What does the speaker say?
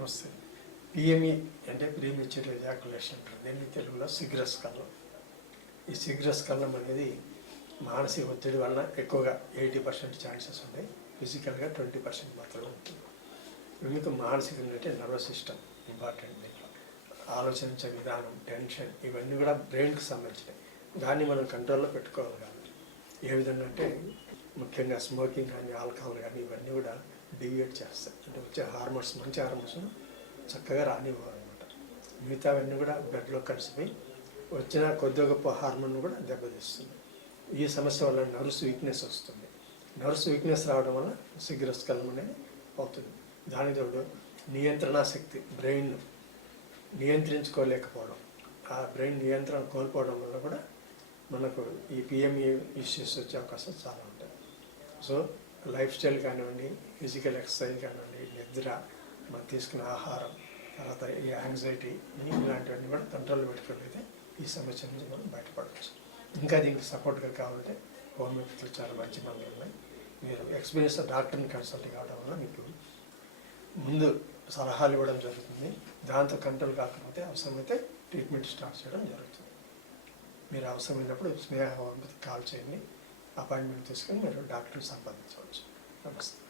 నమస్తే పిఎంఈ అంటే premature ejaculation అంటారు. దీన్ని తెలుగులో సిగ్రస్ కళ్ళం ఈ సిగ్రస్ కళ్ళం అనేది మానసిక ఒత్తిడి వలన ఎక్కువగా ఎయిటీ పర్సెంట్ ఛాన్సెస్ ఉంటాయి. ఫిజికల్గా ట్వంటీ పర్సెంట్ మాత్రమే ఉంటుంది. మీకు మానసికంగా అంటే నర్వస్ సిస్టమ్ ఇంపార్టెంట్ దీంట్లో. ఆలోచించే విధానం టెన్షన్ ఇవన్నీ కూడా బ్రెయిన్కి సంబంధించినవి. దాన్ని మనం కంట్రోల్లో పెట్టుకోవాలి కాబట్టి. ఏ విధంగా అంటే ముఖ్యంగా స్మోకింగ్ కానీ ఆల్కహాల్ కానీ ఇవన్నీ కూడా డివియేట్ చేస్తాయి. అంటే వచ్చే హార్మోన్స్ మంచి హార్మోన్స్ చక్కగా రానివ్వాలన్నమాట మిగతావన్నీ కూడా బ్లడ్లో కలిసిపోయి వచ్చిన కొద్ది గొప్ప హార్మోన్ కూడా దెబ్బతీస్తుంది. ఈ సమస్య వల్ల నర్వ్స్ వీక్నెస్ వస్తుంది. నర్వ్స్ వీక్నెస్ రావడం వల్ల సిగరెట్స్ అనేది అవుతుంది. దాని తోడు నియంత్రణ శక్తి బ్రెయిన్ నియంత్రించుకోలేకపోవడం. ఆ బ్రెయిన్ నియంత్రణ కోల్పోవడం వల్ల కూడా మనకు ఈ పిఎంఈ ఇష్యూస్ వచ్చే అవకాశం చాలా ఉంటాయి సో లైఫ్ స్టైల్ కానివ్వండి ఫిజికల్ ఎక్సర్సైజ్ కానివ్వండి నిద్ర మనం తీసుకున్న ఆహారం తర్వాత ఈ యాంగ్జైటీ ఇలాంటివన్నీ కూడా కంట్రోల్ పెట్టుకోగలిగితే ఈ సమస్య నుంచి మనం బయటపడవచ్చు. ఇంకా దీనికి సపోర్ట్గా కావాలంటే హోమియోపతిలో చాలా మంచి మందులు ఉన్నాయి. మీరు ఎక్స్పీరియన్స్ డాక్టర్ని కన్సల్ట్ కావడం వల్ల మీకు ముందు సలహాలు ఇవ్వడం జరుగుతుంది. దాంతో కంట్రోల్ కాకపోతే అవసరమైతే ట్రీట్మెంట్ స్టార్ట్ చేయడం జరుగుతుంది. మీరు అవసరమైనప్పుడు స్నేహ హోమియోపతి కాల్ చేయండి. అపాయింట్మెంట్ తీసుకొని మీరు డాక్టర్ని సంపాదించవచ్చు నమస్తే.